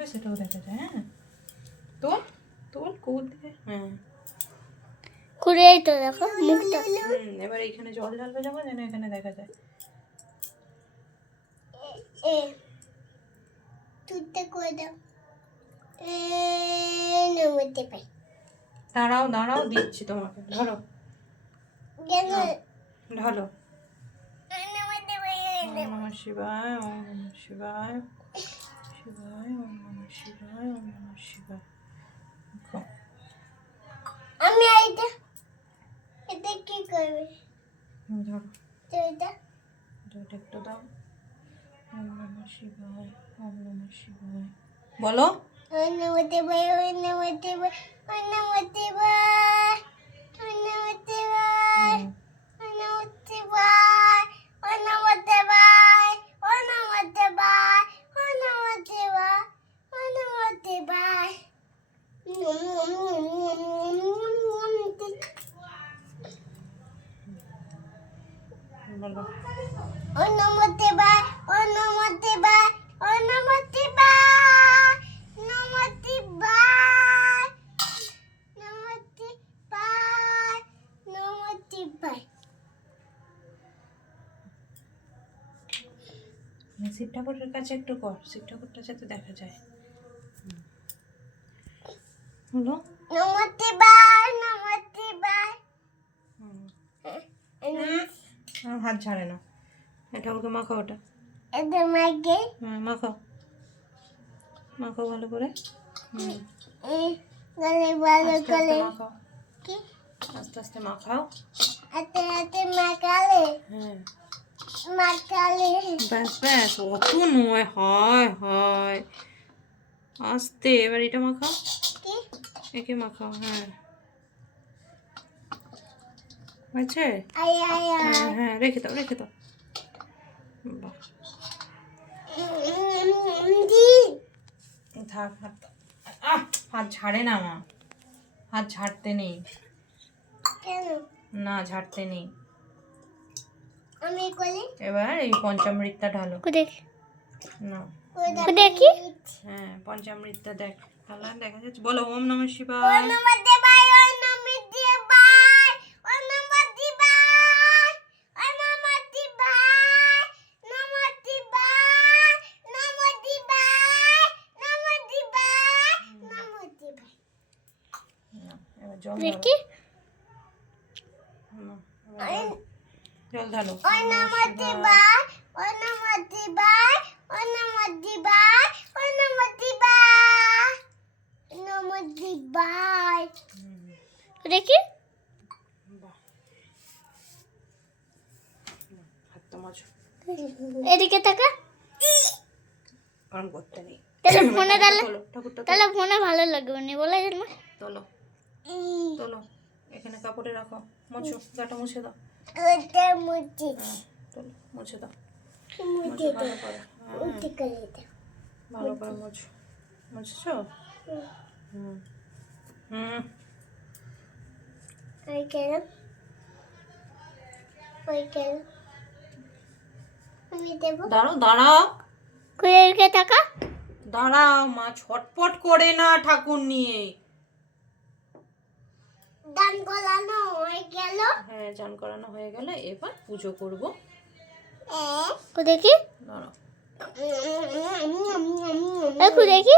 ঢালবে সেটাও দেখা যায়। হ্যাঁ তোল তোল কোল দিয়ে, হ্যাঁ ঘুরেই তো দেখো মুখটা। এবার এইখানে জল ঢালবে যখন যেন এখানে দেখা যায়। তুইটা করে দাও। নমতে পাই। দাঁড়াও দাঁড়াও দিচ্ছি তোমাকে, ধরো কেন ঢালো। নমতে পাই। ওম নমঃ শিবায়, ওম নমঃ শিবায়, শিবায়, ওম নমঃ শিবায়, ওম নমঃ শিবায়। দেখো আমি এটা এটা কি করবে? ধরো তো এটা এটা একটু দাও। ওম নমঃ শিবায়, ওম নমঃ শিবায় বলো। নমতে পাই, নমতে পাই, নমতে পাই, নমতে পাই, নমতে পাই, নমতে পাই, নমতে পাই, নমতে পাই, নমতে পাই। বলো নমতে পাই, নমতে পাই, নমতে পাই, নমতে পাই, নমতে পাই, নমতে পাই। শিব ঠাকুরের কাছে একটু কর, শিব ঠাকুরটা যাতে দেখা যায়। হলো নমতে পাই, নমতে পাই। হাত ঝাড়ে না, ঠাকুরকে মাখাও ওটা। এটা মাকে হ্যাঁ মাখাও, মাখাও ভালো করে। গলে ভালো আস্তে আস্তে করে মাখাও, কি আস্তে আস্তে মাখাও। হাতে হাতে মাখালে হ্যাঁ মাখালে ব্যাস ব্যাস, অত নয়, হয় হয় আস্তে। এবার এটা মাখাও, কি একে মাখাও। হ্যাঁ হয়েছে। আয় আয় হ্যাঁ আয় হ্যাঁ রেখে দাও রেখে দাও। বাহ দি থাক হাত, হাত ঝাড়ে না মা, হাত ঝাড়তে নেই, কেন না ঝাড়তে নেই। আমি করি এবার এই পঞ্চামৃতটা ঢালো দেখি না। দেখি হ্যাঁ পঞ্চামৃতটা দেখ, তাহলে দেখা যাচ্ছে। বলো ওম নমঃ শিবায়। নমতে পাই, নমতে পাই, নমতে পাই, নমতে পাই, নমতে পাই, নমতে পাই, নমতে পাই, নমতে পাই। না, এবার জল দেখি ঢালো। না, এবার জল ঢালো। নমতে পাই, নমতে পাই, নমতে পাই, নমতে পাই, নমতে পাই। দেখি বাহ হাতটা মাজো, এদিকে তাকা। গরম করতে নেই। তাহলে ফোনে তাহলে ঠাকুরটা তাহলে ফোনে ভালো লাগবে না বলে না। তোলো তোলো, এখানে কাপড়ে রাখো, মুছো, গাটা মুছে দাও। ওটা মুটি হ্যাঁ তোলো, মুছে দাও, মুটি মুছো ভালো করে। মুটি করে দাও। ভালো করে মুছো, মুছছো? হুম হুম ওই কেন ওই কেন আমি দেবো। দাঁড়াও দাঁড়াও কুড়িয়ে টাকা দাঁড়াও, মা ছটপট করে না ঠাকুর নিয়ে। দান গলানো হয়ে গেল। হ্যাঁ চান করানো হয়ে গেলে এবার পুজো করবো। দেখি দাঁড়াও দেখো দেখি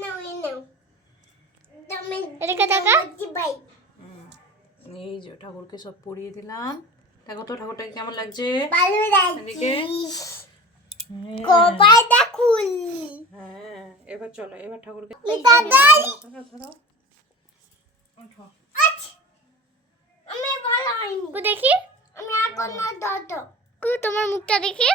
নাও নাও তুমি এদিকে টাকা ভাই। এই যে ঠাকুরকে সব পরিয়ে দিলাম, দেখো তো ঠাকুরটাকে কেমন লাগছে। ভালো এদিকে লাগছে কপালটা খুল। হ্যাঁ এবার চলো, এবার ঠাকুরকে দাদাই ধরো ওঠো। আমি ভালো হইনি দেখি আমি এখন না দাদা তোমার মুখটা দেখি।